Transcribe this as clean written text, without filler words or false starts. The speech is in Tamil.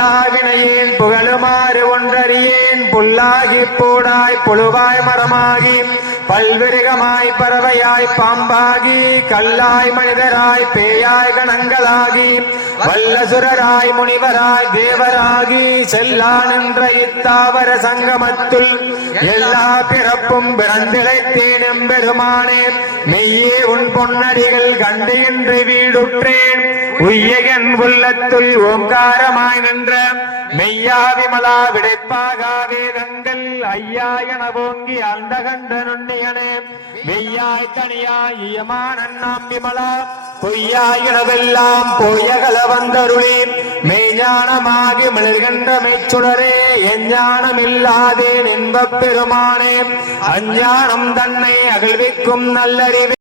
பொல்லாவினையேன் புகழுமாறு ஒன்றறியேன் புல்லாகி பூடாய் புழுவாய் மரமாகி பல்விருகமாய் பறவையாய் பாம்பாகி கல்லாய் மனிதராய் பேயாய் கணங்களாகி வல்லசுரராய் முனிவராய் தேவராகி செல்லான் என்ற இத்தாவர சங்கமத்துள் எல்லா பிறப்பும் பிறந்திழைத்தேன் எம்பெருமானே மெய்யே உன் பொன்னடிகள் கண்டு என்று வீடுற்றேன் உய்யகன் உள்ளத்துள் ஓங்காரமாய் நின்ற மெய்யா விமலா விடைப்பாக வேதங்கள் ஐயா என ஓங்கி அந்த கண்ட நுண்ணியனே மெய்யாய் தனியாய் இயமானன் நாம் விமலா பொய்யாயினவெல்லாம் போயகல வந்தருளி மெய்ஞானமாகி மிளர்கின்ற மெய்ச்சுடரே எஞ்ஞானமில்லாதேன் இன்பப் பெருமானே அஞ்ஞானம் தன்னை அகழ்விக்கும் நல்லறிவு